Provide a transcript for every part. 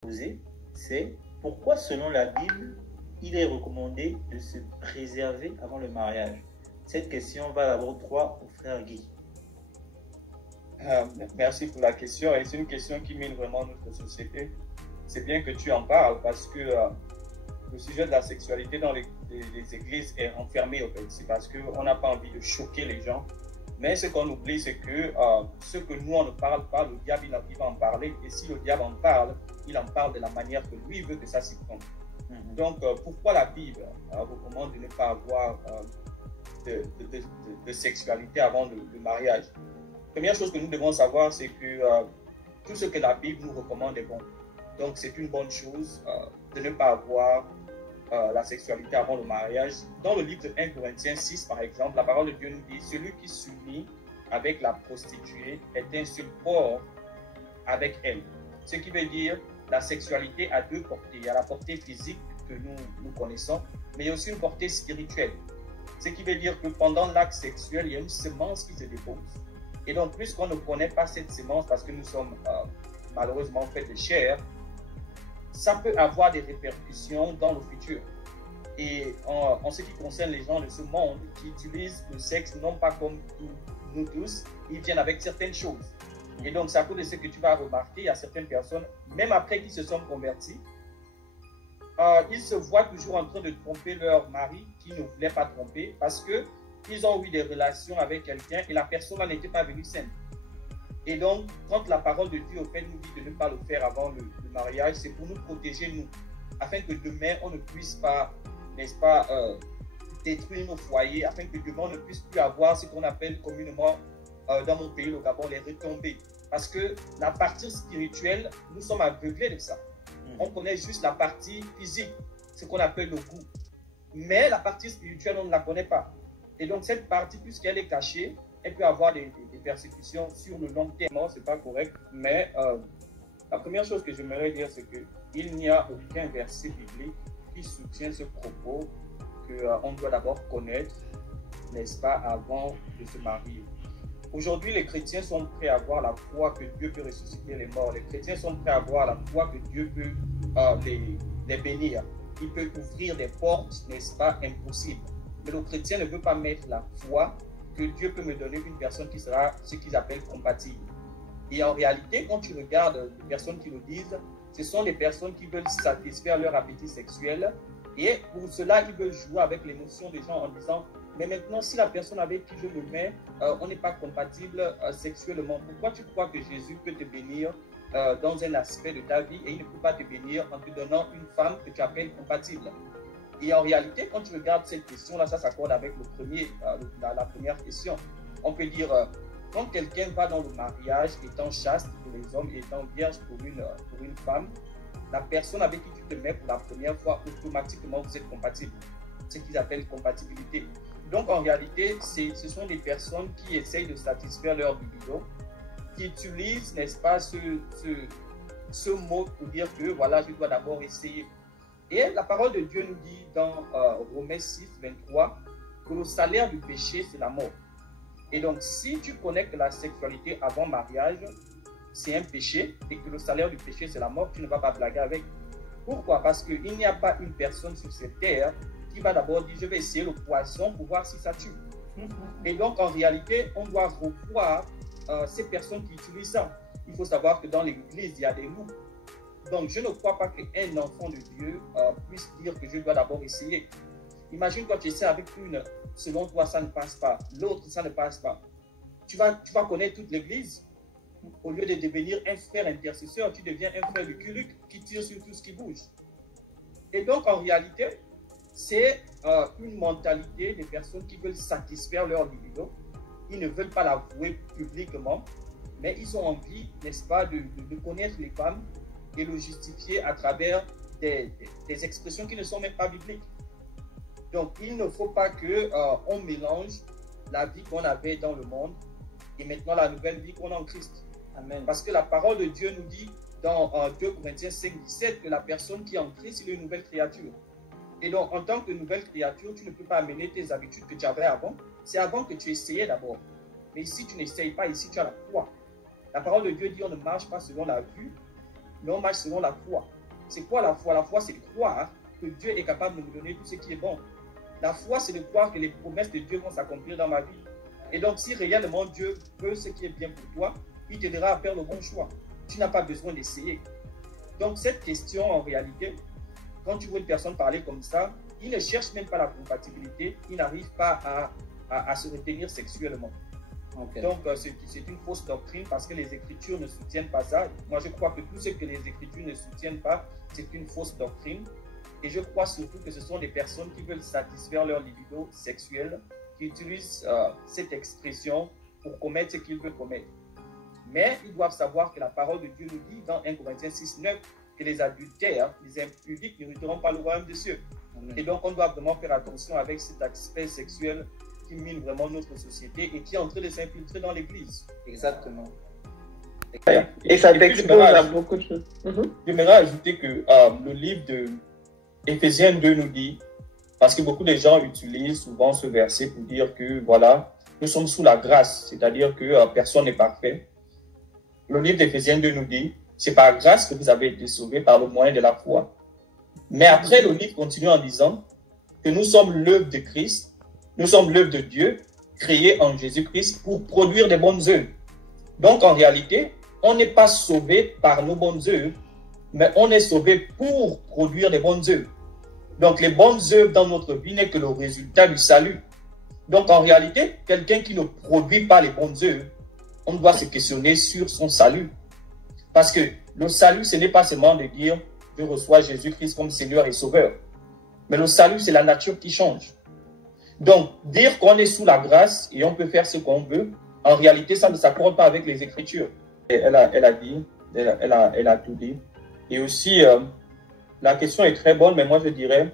poser, c'est pourquoi selon la Bible, il est recommandé de se préserver avant le mariage. Cette question va d'abord droit au frère Guy. Merci pour la question, et c'est une question qui mine vraiment notre société. C'est bien que tu en parles parce que le sujet de la sexualité dans les églises est enfermé, en fait. C'est parce qu'on n'a pas envie de choquer les gens. Mais ce qu'on oublie, c'est que ce que nous, on ne parle pas, le diable, il va en parler. Et si le diable en parle, il en parle de la manière que lui veut que ça s'y prenne. Donc, pourquoi la Bible recommande de ne pas avoir de sexualité avant le mariage? Première chose que nous devons savoir, c'est que tout ce que la Bible nous recommande est bon. Donc, c'est une bonne chose de ne pas avoir la sexualité avant le mariage. Dans le livre de 1 Corinthiens 6, par exemple, la parole de Dieu nous dit « Celui qui s'unit avec la prostituée est un seul corps avec elle ». Ce qui veut dire la sexualité a deux portées. Il y a la portée physique que nous connaissons, mais il y a aussi une portée spirituelle. Ce qui veut dire que pendant l'acte sexuel, il y a une semence qui se dépose. Et donc, puisqu'on ne connaît pas cette semence parce que nous sommes malheureusement faits de chair, ça peut avoir des répercussions dans le futur. Et en ce qui concerne les gens de ce monde qui utilisent le sexe non pas comme nous tous, ils viennent avec certaines choses. Et donc, c'est à cause de ce que tu vas remarquer, il y a certaines personnes, même après qu'ils se sont convertis, ils se voient toujours en train de tromper leur mari qui ne voulait pas tromper parce qu'ils ont eu des relations avec quelqu'un et la personne n'était pas venue saine. Et donc, quand la parole de Dieu au fait nous dit de ne pas le faire avant le mariage, c'est pour nous protéger, nous, afin que demain, on ne puisse pas, n'est-ce pas, détruire nos foyers, afin que demain, on ne puisse plus avoir ce qu'on appelle communément dans mon pays, le Gabon, les retombées. Parce que la partie spirituelle, nous sommes aveuglés de ça. On connaît juste la partie physique, ce qu'on appelle le goût. Mais la partie spirituelle, on ne la connaît pas. Et donc, cette partie, puisqu'elle est cachée, elle peut avoir des persécutions sur le long terme. Non, ce n'est pas correct. Mais la première chose que j'aimerais dire, c'est qu'il n'y a aucun verset biblique qui soutient ce propos qu'on doit d'abord connaître, n'est-ce pas, avant de se marier. Aujourd'hui, les chrétiens sont prêts à avoir la foi que Dieu peut ressusciter les morts. Les chrétiens sont prêts à avoir la foi que Dieu peut les bénir. Il peut ouvrir des portes, n'est-ce pas, impossibles. Mais le chrétien ne veut pas mettre la foi que Dieu peut me donner une personne qui sera ce qu'ils appellent compatible. Et en réalité, quand tu regardes les personnes qui le disent, ce sont des personnes qui veulent satisfaire leur appétit sexuel. Et pour cela, ils veulent jouer avec l'émotion des gens en disant mais maintenant, si la personne avec qui je me mets, on n'est pas compatible sexuellement, pourquoi tu crois que Jésus peut te bénir dans un aspect de ta vie et il ne peut pas te bénir en te donnant une femme que tu appelles compatible? Et en réalité, quand tu regardes cette question-là, ça s'accorde avec la première question. On peut dire, quand quelqu'un va dans le mariage étant chaste pour les hommes et étant vierge pour une femme, la personne avec qui tu te mets pour la première fois, automatiquement, vous êtes compatible. Ce qu'ils appellent compatibilité. Donc, en réalité, ce sont des personnes qui essayent de satisfaire leur libido, qui utilisent, n'est-ce pas, ce mot pour dire que, voilà, je dois d'abord essayer. Et la parole de Dieu nous dit dans Romains 6, 23, que le salaire du péché, c'est la mort. Et donc, si tu connais que la sexualité avant mariage, c'est un péché, et que le salaire du péché, c'est la mort, tu ne vas pas blaguer avec. Pourquoi? Parce qu'il n'y a pas une personne sur cette terre qui va d'abord dire, je vais essayer le poisson pour voir si ça tue. Et donc, en réalité, on doit revoir ces personnes qui utilisent ça. Il faut savoir que dans l'église, il y a des loups. Donc, je ne crois pas qu'un enfant de Dieu puisse dire que je dois d'abord essayer. Imagine quand tu essaies avec une, selon toi, ça ne passe pas. L'autre, ça ne passe pas. Tu vas connaître toute l'église. Au lieu de devenir un frère intercesseur, tu deviens un frère luculique qui tire sur tout ce qui bouge. Et donc, en réalité, c'est une mentalité des personnes qui veulent satisfaire leur libido. Ils ne veulent pas l'avouer publiquement, mais ils ont envie, n'est-ce pas, de connaître les femmes et le justifier à travers des expressions qui ne sont même pas bibliques. Donc, il ne faut pas qu'on mélange la vie qu'on avait dans le monde et maintenant la nouvelle vie qu'on a en Christ. Amen. Parce que la parole de Dieu nous dit dans 2 Corinthiens 5, 17 que la personne qui est en Christ, est une nouvelle créature. Et donc, en tant que nouvelle créature, tu ne peux pas amener tes habitudes que tu avais avant. C'est avant que tu essayais d'abord. Mais ici, tu n'essayes pas. Ici, tu as la foi. La parole de Dieu dit on ne marche pas selon la vue, mais on marche selon la foi. C'est quoi la foi? La foi, c'est de croire que Dieu est capable de nous donner tout ce qui est bon. La foi, c'est de croire que les promesses de Dieu vont s'accomplir dans ma vie. Et donc, si réellement Dieu veut ce qui est bien pour toi, il t'aidera à faire le bon choix. Tu n'as pas besoin d'essayer. Donc, cette question, en réalité, quand tu vois une personne parler comme ça, il ne cherche même pas la compatibilité, il n'arrive pas à se retenir sexuellement. Okay. Donc, c'est une fausse doctrine parce que les Écritures ne soutiennent pas ça. Moi, je crois que tout ce que les Écritures ne soutiennent pas, c'est une fausse doctrine. Et je crois surtout que ce sont des personnes qui veulent satisfaire leur libido sexuel, qui utilisent cette expression pour commettre ce qu'ils veulent commettre. Mais ils doivent savoir que la parole de Dieu nous dit dans 1 Corinthiens 6:9 que les adultères, les impudiques n'hériteront pas le royaume des cieux. Et donc, on doit vraiment faire attention avec cet aspect sexuel qui mine vraiment notre société et qui est en train de s'infiltrer dans l'Église. Exactement. Et ça t'expose à beaucoup de choses. J'aimerais ajouter que le livre de Éphésiens 2 nous dit, parce que beaucoup de gens utilisent souvent ce verset pour dire que, voilà, nous sommes sous la grâce, c'est-à-dire que personne n'est parfait. Le livre d'Éphésiens 2 nous dit, c'est par grâce que vous avez été sauvés par le moyen de la foi. Mais après, le livre continue en disant que nous sommes l'œuvre de Christ, nous sommes l'œuvre de Dieu, créée en Jésus-Christ pour produire des bonnes œuvres. Donc, en réalité, on n'est pas sauvé par nos bonnes œuvres, mais on est sauvé pour produire des bonnes œuvres. Donc, les bonnes œuvres dans notre vie n'est que le résultat du salut. Donc, en réalité, quelqu'un qui ne produit pas les bonnes œuvres, on doit se questionner sur son salut. Parce que le salut, ce n'est pas seulement de dire « je reçois Jésus-Christ comme Seigneur et Sauveur ». Mais le salut, c'est la nature qui change. Donc, dire qu'on est sous la grâce et on peut faire ce qu'on veut, en réalité, ça ne s'accorde pas avec les Écritures. Elle a tout dit. Et aussi, la question est très bonne, mais moi je dirais,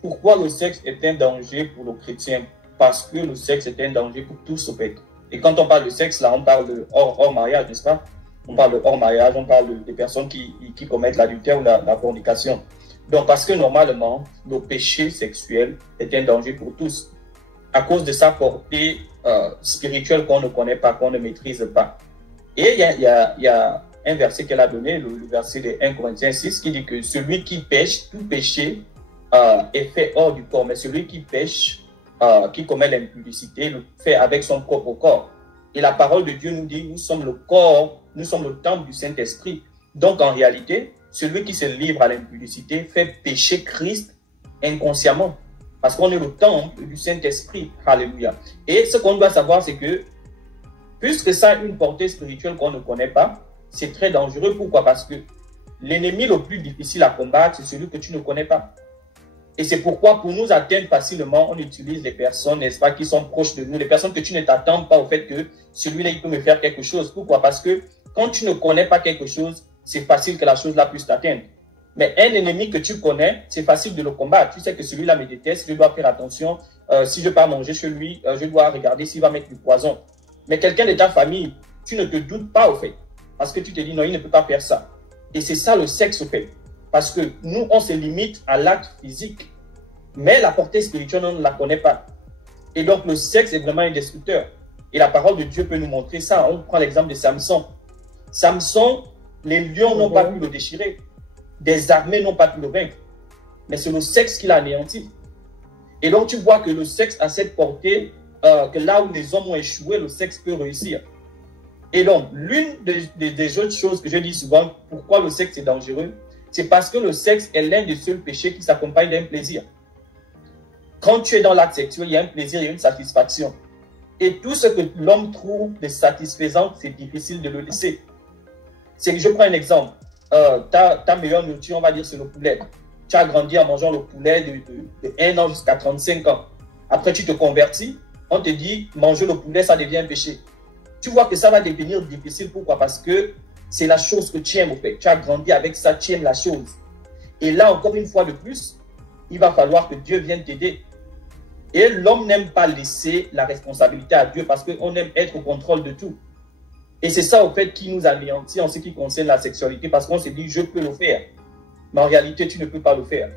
pourquoi le sexe est un danger pour le chrétien? Parce que le sexe est un danger pour tous au fait. Et quand on parle de sexe, là, on parle de hors mariage, n'est-ce pas? On parle de hors mariage, on parle des personnes qui commettent l'adultère ou la fornication. Donc, parce que normalement, le péché sexuel est un danger pour tous, à cause de sa portée spirituelle qu'on ne connaît pas, qu'on ne maîtrise pas. Et il y a un verset qu'elle a donné, le verset de 1 Corinthiens 6, qui dit que celui qui pêche, tout péché est fait hors du corps, mais celui qui pêche, qui commet l'impudicité, le fait avec son propre corps. Et la parole de Dieu nous dit, nous sommes le corps, nous sommes le temple du Saint-Esprit. Donc en réalité, celui qui se livre à l'impudicité fait pécher Christ inconsciemment. Parce qu'on est le temple du Saint-Esprit. Alléluia. Et ce qu'on doit savoir, c'est que, puisque ça a une portée spirituelle qu'on ne connaît pas, c'est très dangereux. Pourquoi? Parce que l'ennemi le plus difficile à combattre, c'est celui que tu ne connais pas. Et c'est pourquoi, pour nous atteindre facilement, on utilise des personnes, n'est-ce pas, qui sont proches de nous, des personnes que tu ne t'attends pas au fait que celui-là, il peut me faire quelque chose. Pourquoi? Parce que quand tu ne connais pas quelque chose, c'est facile que la chose-là puisse t'atteindre. Mais un ennemi que tu connais, c'est facile de le combattre. Tu sais que celui-là me déteste, je dois faire attention. Si je pars manger chez lui, je dois regarder s'il va mettre du poison. Mais quelqu'un de ta famille, tu ne te doutes pas au fait. Parce que tu te dis, non, il ne peut pas faire ça. Et c'est ça le sexe au fait. Parce que nous, on se limite à l'acte physique. Mais la portée spirituelle, on ne la connaît pas. Et donc, le sexe est vraiment un destructeur. Et la parole de Dieu peut nous montrer ça. On prend l'exemple de Samson. Samson, les lions n'ont pas pu le déchirer. Des armées n'ont pas pu le vaincre. Mais c'est le sexe qui l'a anéanti. Et donc, tu vois que le sexe a cette portée, que là où les hommes ont échoué, le sexe peut réussir. Et donc, l'une des autres choses que je dis souvent, pourquoi le sexe est dangereux, c'est parce que le sexe est l'un des seuls péchés qui s'accompagne d'un plaisir. Quand tu es dans l'acte sexuel, il y a un plaisir, il y a une satisfaction. Et tout ce que l'homme trouve de satisfaisant, c'est difficile de le laisser. Je prends un exemple. Ta meilleure nourriture, on va dire, c'est le poulet. Tu as grandi en mangeant le poulet de 1 an jusqu'à 35 ans. Après, tu te convertis, on te dit, manger le poulet, ça devient un péché. Tu vois que ça va devenir difficile. Pourquoi? Parce que c'est la chose que tu aimes, au fait. Tu as grandi avec ça, tu aimes la chose. Et là, encore une fois de plus, il va falloir que Dieu vienne t'aider. Et l'homme n'aime pas laisser la responsabilité à Dieu parce qu'on aime être au contrôle de tout. Et c'est ça, au fait, qui nous anéantit en ce qui concerne la sexualité, parce qu'on se dit, je peux le faire. Mais en réalité, tu ne peux pas le faire.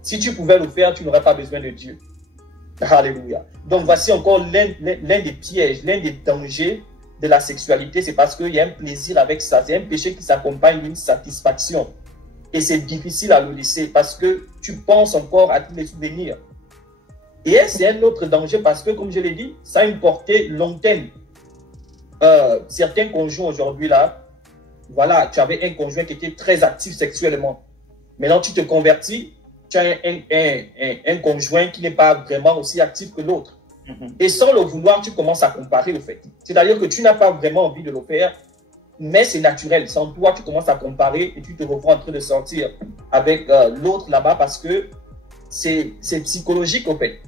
Si tu pouvais le faire, tu n'aurais pas besoin de Dieu. Alléluia. Donc, voici encore l'un des pièges, l'un des dangers de la sexualité, c'est parce qu'il y a un plaisir avec ça. C'est un péché qui s'accompagne d'une satisfaction. Et c'est difficile à le laisser parce que tu penses encore à tous les souvenirs. Et c'est un autre danger parce que, comme je l'ai dit, ça a une portée lointaine. Certains conjoints aujourd'hui, là, voilà, tu avais un conjoint qui était très actif sexuellement. Maintenant, tu te convertis, tu as un conjoint qui n'est pas vraiment aussi actif que l'autre. Et sans le vouloir, tu commences à comparer le fait. C'est-à-dire que tu n'as pas vraiment envie de le faire, mais c'est naturel. Sans toi, tu commences à comparer et tu te revois en train de sortir avec l'autre là-bas parce que c'est psychologique, au fait.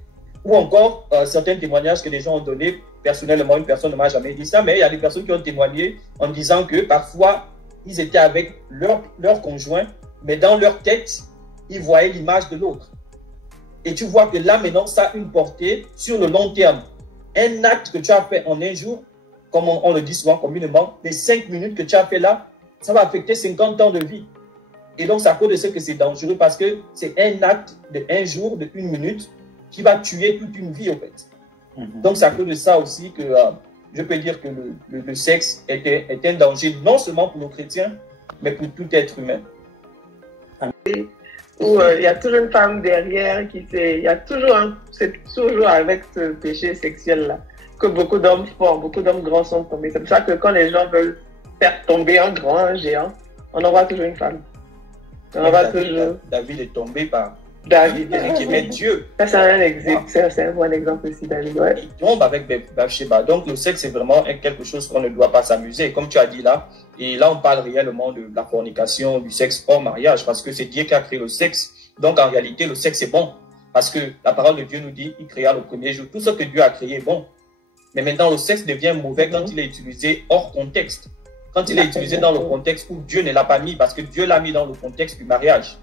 Ou encore, certains témoignages que les gens ont donnés, personnellement, une personne ne m'a jamais dit ça, mais il y a des personnes qui ont témoigné en disant que parfois, ils étaient avec leur conjoint, mais dans leur tête, ils voyaient l'image de l'autre. Et tu vois que là, maintenant, ça a une portée sur le long terme. Un acte que tu as fait en un jour, comme on le dit souvent communément, les 5 minutes que tu as fait là, ça va affecter 50 ans de vie. Et donc, c'est à cause de ce que c'est dangereux parce que c'est un acte de 1 jour, de 1 minute, qui va tuer toute une vie, en fait. Donc, c'est à cause de ça aussi que je peux dire que le sexe est un danger, non seulement pour nos chrétiens, mais pour tout être humain. Où il y a toujours une femme derrière c'est toujours avec ce péché sexuel-là que beaucoup d'hommes font, beaucoup d'hommes grands sont tombés. C'est pour ça que quand les gens veulent faire tomber un grand, un géant, on envoie toujours une femme. David est tombé par David qui aimait Dieu. Ça, c'est un bon exemple aussi, David. Ouais. Il tombe avec Bathsheba. Donc, le sexe, c'est vraiment quelque chose qu'on ne doit pas s'amuser. Comme tu as dit là, et là, on parle réellement de la fornication, du sexe hors mariage, parce que c'est Dieu qui a créé le sexe. Donc, en réalité, le sexe est bon. Parce que la parole de Dieu nous dit, il créa le premier jour. Tout ce que Dieu a créé est bon. Mais maintenant, le sexe devient mauvais quand il est utilisé hors contexte. Quand il est utilisé dans le contexte où Dieu ne l'a pas mis, parce que Dieu l'a mis dans le contexte du mariage.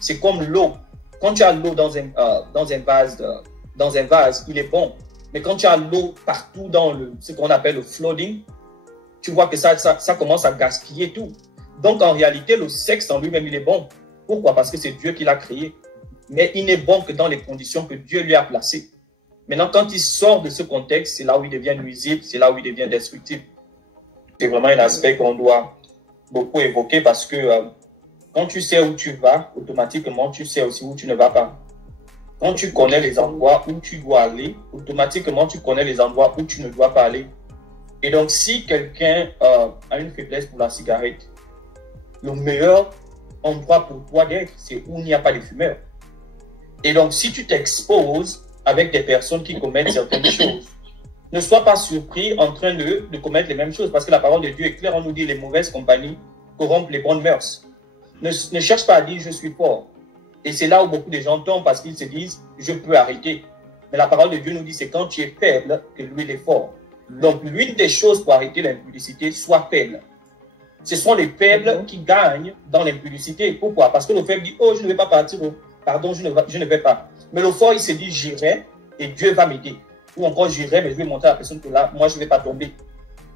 C'est comme l'eau. Quand tu as l'eau dans un vase, il est bon. Mais quand tu as l'eau partout dans ce qu'on appelle le flooding, tu vois que ça commence à gaspiller tout. Donc, en réalité, le sexe en lui-même, il est bon. Pourquoi? Parce que c'est Dieu qui l'a créé. Mais il n'est bon que dans les conditions que Dieu lui a placées. Maintenant, quand il sort de ce contexte, c'est là où il devient nuisible, c'est là où il devient destructible. C'est vraiment un aspect qu'on doit beaucoup évoquer parce que quand tu sais où tu vas, automatiquement, tu sais aussi où tu ne vas pas. Quand tu connais les endroits où tu dois aller, automatiquement, tu connais les endroits où tu ne dois pas aller. Et donc, si quelqu'un a une faiblesse pour la cigarette, le meilleur endroit pour toi d'être, c'est où il n'y a pas de fumeurs. Et donc, si tu t'exposes avec des personnes qui commettent certaines choses, ne sois pas surpris en train de commettre les mêmes choses, parce que la parole de Dieu est claire, on nous dit les mauvaises compagnies corrompent les bonnes mœurs. Ne cherche pas à dire je suis fort. Et c'est là où beaucoup de gens tombent parce qu'ils se disent je peux arrêter. Mais la parole de Dieu nous dit c'est quand tu es faible que lui est fort. Donc l'une des choses pour arrêter l'impudicité, sois faible. Ce sont les faibles qui gagnent dans l'impudicité. Pourquoi? Parce que le faible dit oh je ne vais pas partir, pardon je ne vais pas. Mais le fort il se dit j'irai et Dieu va m'aider. Ou encore j'irai mais je vais montrer à la personne que là moi je ne vais pas tomber.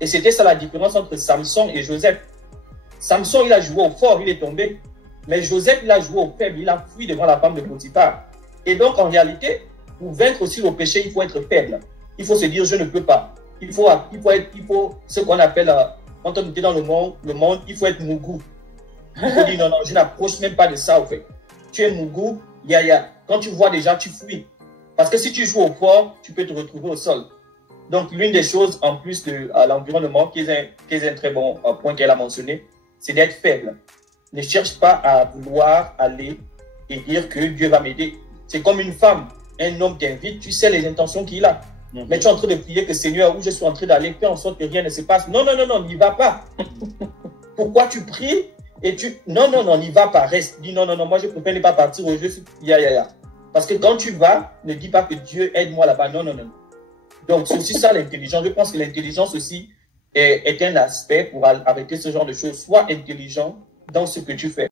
Et c'était ça la différence entre Samson et Joseph. Samson, il a joué au fort, il est tombé. Mais Joseph, il a joué au faible, il a fui devant la femme de Potiphar. Et donc, en réalité, pour vaincre aussi le péché, il faut être faible. Il faut se dire, je ne peux pas. Il faut ce qu'on appelle, quand on était dans le monde, il faut être mougou. Il faut dire, non, je n'approche même pas de ça, au fait. Tu es mougou, quand tu vois déjà, tu fuis. Parce que si tu joues au fort, tu peux te retrouver au sol. Donc, l'une des choses, en plus de l'environnement, qui est un très bon point qu'elle a mentionné, c'est d'être faible. Ne cherche pas à vouloir aller et dire que Dieu va m'aider. C'est comme une femme, un homme t'invite, tu sais les intentions qu'il a. Mais tu es en train de prier que Seigneur, où je suis en train d'aller, fais en sorte que rien ne se passe. Non, n'y va pas. Pourquoi tu pries et non, n'y va pas, reste. Dis non, moi je préfère ne pas partir au jeu. Parce que quand tu vas, ne dis pas que Dieu aide-moi là-bas. Non. Donc c'est aussi ça l'intelligence. Je pense que l'intelligence aussi est un aspect pour arrêter ce genre de choses. Sois intelligent dans ce que tu fais.